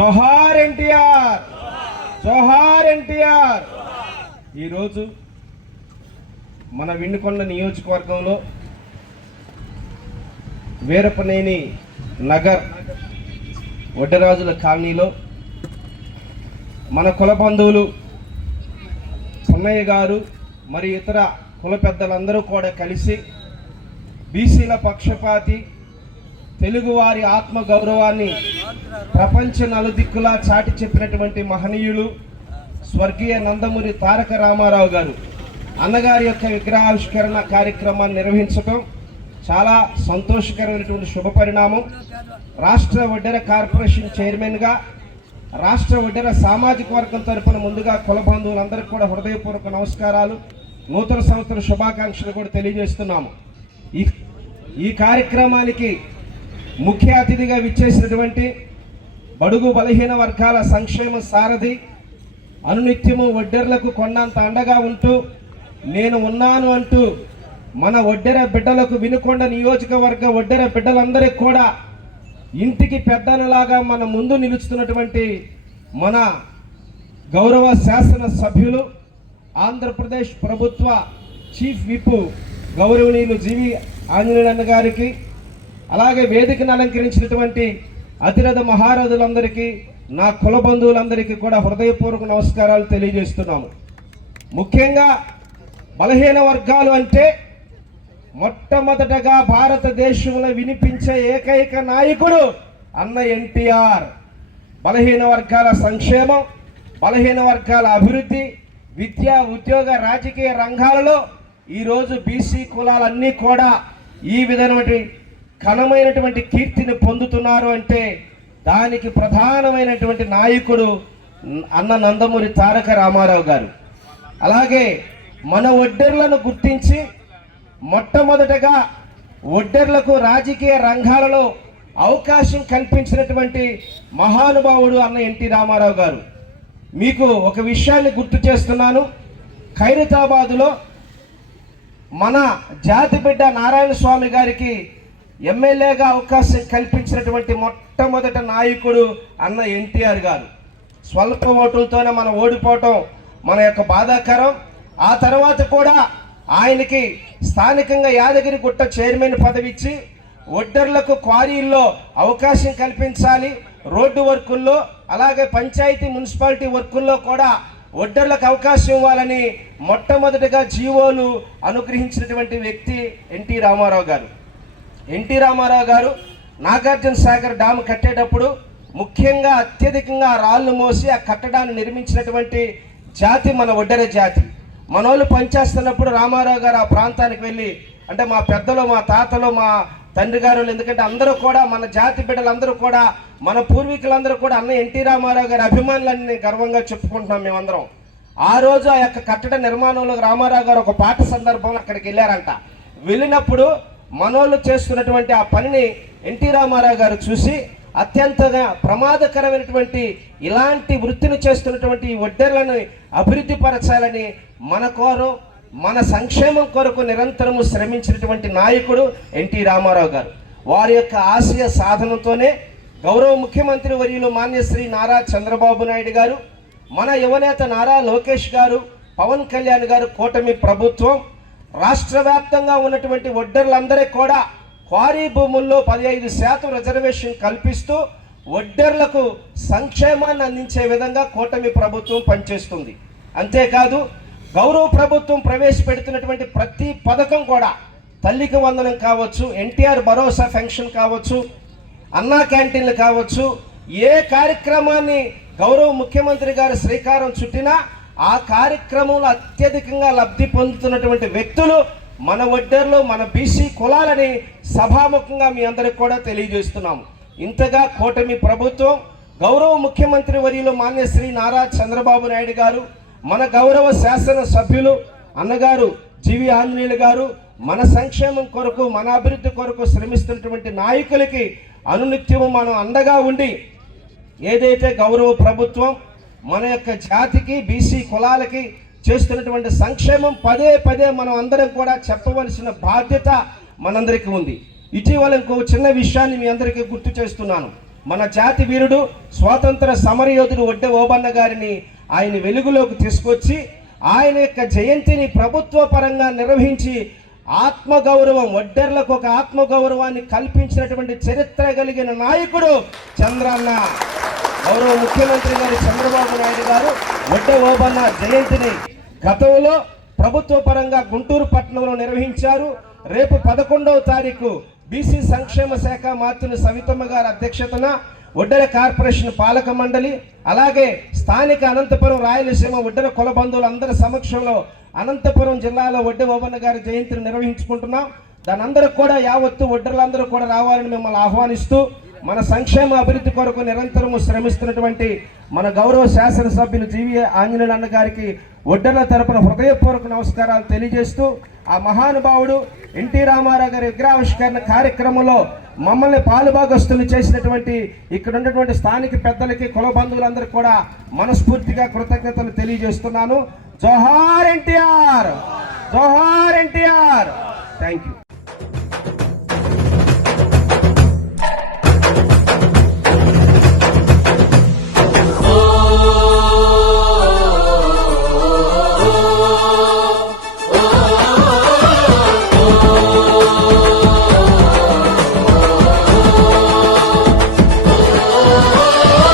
జోహార్ ఎన్టీఆర్. జోహార్ ఎన్టీఆర్. ఈరోజు మన విండుకొండ నియోజకవర్గంలో వీరపనేని నగర్ వడ్డరాజుల కాలనీలో మన కుల బంధువులు పున్నయ్య గారు మరి ఇతర కుల పెద్దలందరూ కూడా కలిసి బీసీల పక్షపాతి తెలుగువారి ఆత్మ గౌరవాన్ని ప్రపంచ నలుదిక్కులా చాటి చెప్పినటువంటి మహనీయులు స్వర్గీయ నందమూరి తారక రామారావు గారు. అన్నగారి యొక్క విగ్రహావిష్కరణ కార్యక్రమాన్ని నిర్వహించడం చాలా సంతోషకరమైనటువంటి శుభ పరిణామం. రాష్ట్ర వడ్డెర కార్పొరేషన్ చైర్మన్గా రాష్ట్ర వడ్డెర సామాజిక వర్గం తరపున ముందుగా కుల బంధువులందరికీ కూడా హృదయపూర్వక నమస్కారాలు నూతన సంవత్సర శుభాకాంక్షలు కూడా తెలియజేస్తున్నాము. ఈ ఈ కార్యక్రమానికి ముఖ్య అతిథిగా విచ్చేసినటువంటి బడుగు బలహీన వర్గాల సంక్షేమ సారథి అనునిత్యము ఒడ్డెర్లకు కొండంత అండగా ఉంటూ నేను ఉన్నాను అంటూ మన ఒడ్డెర బిడ్డలకు వినుకొండ నియోజకవర్గ ఒడ్డెర బిడ్డలందరికీ కూడా ఇంటికి పెద్దనలాగా మన ముందు నిలుస్తున్నటువంటి మన గౌరవ శాసన సభ్యులు ఆంధ్రప్రదేశ్ ప్రభుత్వ చీఫ్ విప్ గౌరవనీయులు జీవి ఆంజనేయులన్న గారికి అలాగే వేదికను అలంకరించినటువంటి అతిరథ మహారథులందరికీ నా కుల బంధువులందరికీ కూడా హృదయపూర్వక నమస్కారాలు తెలియజేస్తున్నాము. ముఖ్యంగా బలహీన వర్గాలు అంటే మొట్టమొదటగా భారతదేశంలో వినిపించే ఏకైక నాయకుడు అన్న ఎన్టీఆర్. బలహీన వర్గాల సంక్షేమం బలహీన వర్గాల అభివృద్ధి విద్య ఉద్యోగ రాజకీయ రంగాలలో ఈరోజు బీసీ కులాలన్నీ కూడా ఈ విధమైనటువంటి ఘనమైనటువంటి కీర్తిని పొందుతున్నారు అంటే దానికి ప్రధానమైనటువంటి నాయకుడు అన్న నందమూరి తారక రామారావు గారు. అలాగే మన ఒడ్డర్లను గుర్తించి మొట్టమొదటగా ఒడ్డర్లకు రాజకీయ రంగాలలో అవకాశం కల్పించినటువంటి మహానుభావుడు అన్న ఎన్టీ రామారావు గారు. మీకు ఒక విషయాన్ని గుర్తు చేస్తున్నాను. ఖైరతాబాదులో మన జాతిబిడ్డ నారాయణ స్వామి గారికి ఎమ్మెల్యేగా అవకాశం కల్పించినటువంటి మొట్టమొదట నాయకుడు అన్న ఎన్టీఆర్ గారు. స్వల్ప ఓటులతోనే మనం ఓడిపోవటం మన యొక్క బాధాకరం. ఆ తర్వాత కూడా ఆయనకి స్థానికంగా యాదగిరి గుట్ట చైర్మన్ పదవి ఇచ్చి ఒడ్డర్లకు క్వారీల్లో అవకాశం కల్పించాలి. రోడ్డు వర్కుల్లో అలాగే పంచాయతీ మున్సిపాలిటీ వర్కుల్లో కూడా ఒడ్డర్లకు అవకాశం ఇవ్వాలని మొట్టమొదటిగా జీవోలు అనుగ్రహించినటువంటి వ్యక్తి ఎన్టీ రామారావు గారు. ఎన్టీ రామారావు గారు నాగార్జున సాగర్ డామ్ కట్టేటప్పుడు ముఖ్యంగా అత్యధికంగా రాళ్ళు మోసి ఆ కట్టడాన్ని నిర్మించినటువంటి జాతి మన ఒడ్డెర జాతి. మనోళ్ళు పనిచేస్తున్నప్పుడు రామారావు గారు ఆ ప్రాంతానికి వెళ్ళి అంటే మా పెద్దలు మా తాతలు మా తండ్రి గారు ఎందుకంటే అందరూ కూడా మన జాతి బిడ్డలందరూ కూడా మన పూర్వీకులందరూ కూడా అన్న ఎన్టీ రామారావు గారి అభిమానులన్నీ గర్వంగా చెప్పుకుంటున్నాం మేమందరం. ఆ రోజు ఆ యొక్క కట్టడ నిర్మాణంలో రామారావు గారు ఒక పాట సందర్భంలో అక్కడికి వెళ్ళారంట. వెళ్ళినప్పుడు మనోళ్ళు చేస్తున్నటువంటి ఆ పనిని ఎన్టీ రామారావు గారు చూసి అత్యంతగా ప్రమాదకరమైనటువంటి ఇలాంటి వృత్తిని చేస్తున్నటువంటి ఒడ్డెర్లను అభివృద్ధి పరచాలని మన కోరు మన సంక్షేమం కొరకు నిరంతరము శ్రమించినటువంటి నాయకుడు ఎన్టీ రామారావు గారు. వారి యొక్క ఆశయ సాధనతోనే గౌరవ ముఖ్యమంత్రి వర్యులు మాన్యశ్రీ నారా చంద్రబాబు నాయుడు గారు మన యువనేత నారా లోకేష్ గారు పవన్ కళ్యాణ్ గారు కూటమి ప్రభుత్వం రాష్ట్ర వ్యాప్తంగా ఉన్నటువంటి ఒడ్డర్లందరికీ కూడా క్వారీ భూముల్లో పదిహేను శాతం రిజర్వేషన్ కల్పిస్తూ ఒడ్డర్లకు సంక్షేమాన్ని అందించే విధంగా కూటమి ప్రభుత్వం పనిచేస్తుంది. అంతేకాదు గౌరవ ప్రభుత్వం ప్రవేశపెడుతున్నటువంటి ప్రతి పథకం కూడా తల్లికి వందనం కావచ్చు ఎన్టీఆర్ భరోసా పెన్షన్ కావచ్చు అన్నా క్యాంటీన్లు కావచ్చు ఏ కార్యక్రమాన్ని గౌరవ ముఖ్యమంత్రి గారు శ్రీకారం చుట్టినా ఆ కార్యక్రమంలో అత్యధికంగా లబ్ధి పొందుతున్నటువంటి వ్యక్తులు మన ఒడ్డర్లో మన బీసీ కులాలని సభాముఖంగా మీ అందరికి కూడా తెలియజేస్తున్నాము. ఇంతగా కూటమి ప్రభుత్వం గౌరవ ముఖ్యమంత్రి వర్యులు మాన్యశ్రీ నారా చంద్రబాబు నాయుడు గారు మన గౌరవ శాసన సభ్యులు అన్నగారు జీవి ఆంజనేయులు గారు మన సంక్షేమం కొరకు మన అభివృద్ధి కొరకు శ్రమిస్తున్నటువంటి నాయకులకి అనునిత్యము మనం అండగా ఉండి ఏదైతే గౌరవ ప్రభుత్వం మన యొక్క జాతికి బీసీ కులాలకి చేస్తున్నటువంటి సంక్షేమం పదే పదే మనం అందరం కూడా చెప్పవలసిన బాధ్యత మనందరికీ ఉంది. ఇటీవల ఇంకో చిన్న విషయాన్ని మీ అందరికీ గుర్తు చేస్తున్నాను. మన జాతి వీరుడు స్వాతంత్ర సమరయోధుడు ఒడ్డె ఓబన్న గారిని ఆయన వెలుగులోకి తీసుకొచ్చి ఆయన యొక్క జయంతిని ప్రభుత్వ పరంగా నిర్వహించి ఆత్మగౌరవం ఒడ్డెర్లకు ఒక ఆత్మగౌరవాన్ని కల్పించినటువంటి చరిత్ర కలిగిన నాయకుడు చంద్రన్న. గౌరవ ముఖ్యమంత్రి గారు చంద్రబాబు నాయుడు గారు ఒడ్డ ఓబన్న జయంతిని గతంలో ప్రభుత్వ పరంగా గుంటూరు పట్టణంలో నిర్వహించారు. రేపు పదకొండవ తారీఖు బీసీ సంక్షేమ శాఖ మాతృని సవితమ్మ గారి అధ్యక్షతన ఒడ్డల కార్పొరేషన్ పాలక మండలి అలాగే స్థానిక అనంతపురం రాయలసీమ ఒడ్డల కుల బంధువులందరి సమక్షంలో అనంతపురం జిల్లాలో ఒడ్డె ఓబన్న గారి జయంతిని నిర్వహించుకుంటున్నాం. దాని అందరూ కూడా యావత్తు ఒడ్డర్లందరూ కూడా రావాలని మిమ్మల్ని ఆహ్వానిస్తూ మన సంక్షేమ అభివృద్ధి కొరకు నిరంతరము శ్రమిస్తున్నటువంటి మన గౌరవ శాసనసభ్యులు జీవి ఆంజనేయులు అన్న గారికి ఒడ్డల తరపున హృదయపూర్వక నమస్కారాలు తెలియజేస్తూ ఆ మహానుభావుడు ఎన్టీ రామారావు గారి విగ్రహావిష్కరణ కార్యక్రమంలో మమ్మల్ని పాలుభాగస్తులు చేసినటువంటి ఇక్కడ ఉన్నటువంటి స్థానిక పెద్దలకి కుల బంధువులందరూ కూడా మనస్ఫూర్తిగా కృతజ్ఞతలు తెలియజేస్తున్నాను. జోహార్ ఎన్టీఆర్! జోహార్ ఎన్టీఆర్! Thank you